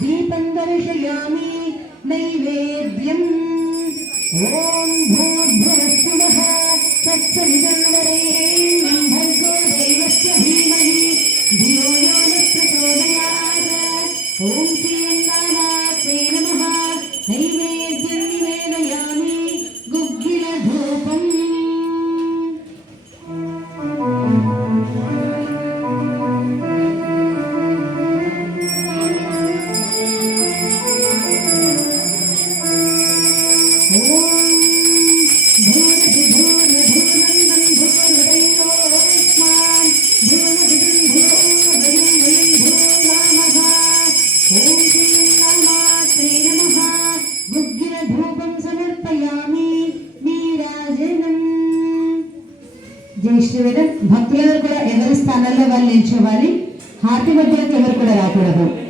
दीपं दर्शयामि नैवेद्यम् ॐ भूर्भुवस्सुवः तत्सवितुर्वरेण्यं भर्गो देवस्य धीमहि धियो यो नः प्रचोदयात् ॐ श्रीयन्नामात्रे नमः नैवेद्यं निवेदयामि गुग्गिलधूपम् భక్తులందరూ కూడా ఎవరి స్థానాల్లో వాళ్ళు నిల్చోవాలి. హారతి మధ్యలోకి ఎవరు కూడా రాకూడదు.